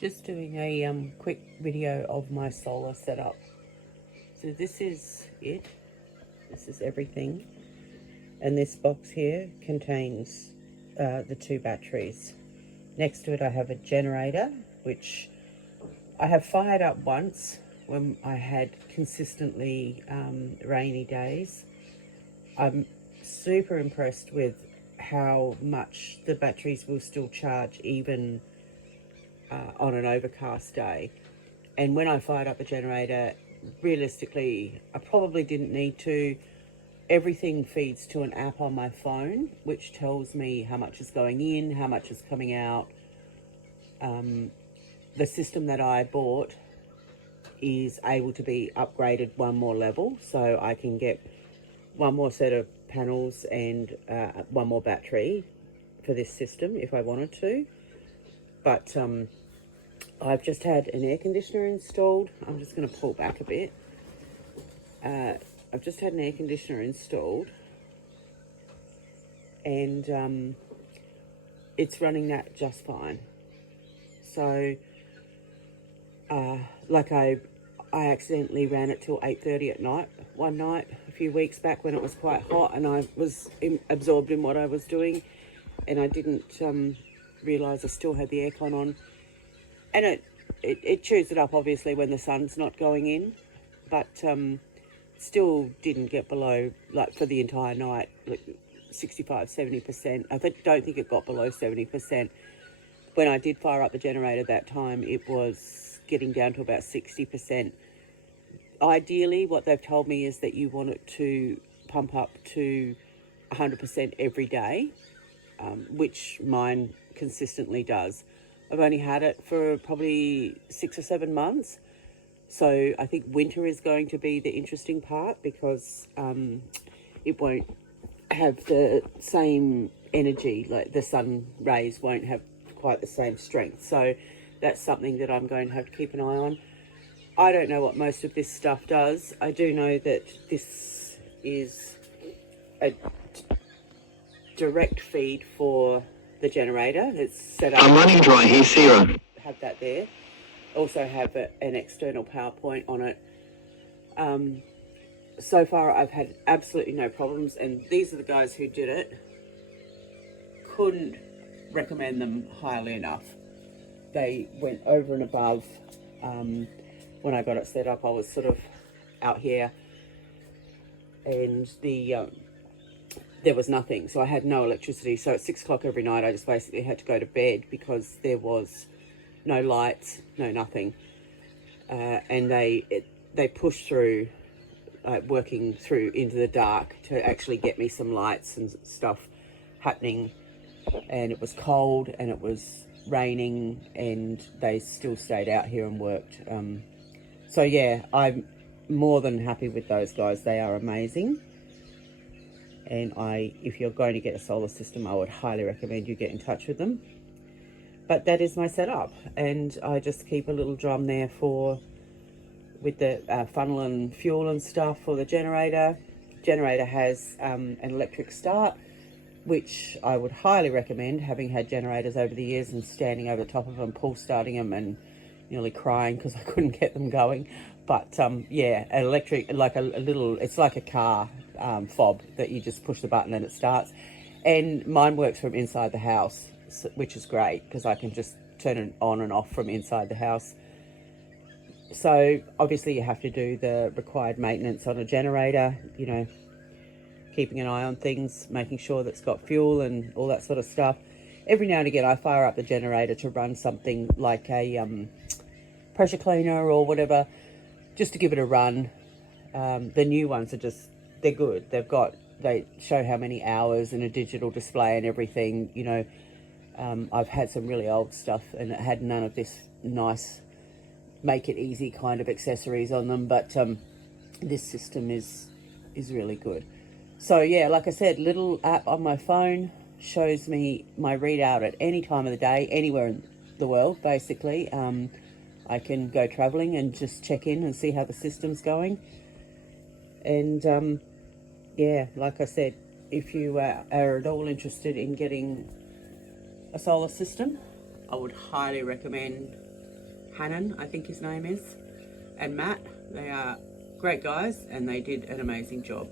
Just doing a quick video of my solar setup. So this is it. This is everything. And this box here contains the 2 batteries. Next to it I have a generator, which I have fired up once when I had consistently rainy days. I'm super impressed with how much the batteries will still charge even on an overcast day. And when I fired up the generator, realistically, I probably didn't need to. Everything feeds to an app on my phone, which tells me how much is going in, how much is coming out. The system that I bought is able to be upgraded one more level, so I can get one more set of panels and one more battery for this system if I wanted to. But I've just had an air conditioner installed. I'm just going to pull back a bit. I've just had an air conditioner installed, and it's running that just fine. So, like I accidentally ran it till 8:30 at night one night a few weeks back when it was quite hot, and I was absorbed in what I was doing, and I didn't realise I still had the aircon on. And it chews it up, obviously, when the sun's not going in, but still didn't get below, like for the entire night, like 65-70%. I don't think it got below 70%. When I did fire up the generator that time, it was getting down to about 60%. Ideally, what they've told me is that you want it to pump up to 100% every day, which mine consistently does. I've only had it for probably 6 or 7 months. So I think winter is going to be the interesting part, because it won't have the same energy, like the sun rays won't have quite the same strength. So that's something that I'm going to have to keep an eye on. I don't know what most of this stuff does. I do know that this is a direct feed for the generator. It's set up. I'm running dry here, Sarah. Have that there. Also have an external power point on it. So far I've had absolutely no problems, and these are the guys who did it. Couldn't recommend them highly enough. They went over and above. When I got it set up, I was sort of out here, and there was nothing, so I had no electricity. So at 6 o'clock every night I just basically had to go to bed because there was no lights, no nothing. And they pushed through, working through into the dark to actually get me some lights and stuff happening. And it was cold and it was raining, and they still stayed out here and worked. So yeah, I'm more than happy with those guys. They are amazing. And if you're going to get a solar system, I would highly recommend you get in touch with them. But that is my setup, and I just keep a little drum there with the funnel and fuel and stuff for the generator. Generator has an electric start, which I would highly recommend, having had generators over the years and standing over the top of them, pull starting them and nearly crying because I couldn't get them going. But yeah, an electric, like a little, it's like a car fob that you just push the button and it starts. And mine works from inside the house, which is great because I can just turn it on and off from inside the house. So obviously you have to do the required maintenance on a generator, you know, keeping an eye on things, making sure that it's got fuel and all that sort of stuff. Every now and again I fire up the generator to run something like a pressure cleaner or whatever, just to give it a run. The new ones are they're good. They show how many hours and a digital display and everything, you know. I've had some really old stuff and it had none of this nice make it easy kind of accessories on them, but this system is really good. So yeah, like I said, little app on my phone shows me my readout at any time of the day, anywhere in the world basically. I can go traveling and just check in and see how the system's going. And yeah, like I said, if you are at all interested in getting a solar system, I would highly recommend Hannon, I think his name is, and Matt. They are great guys and they did an amazing job.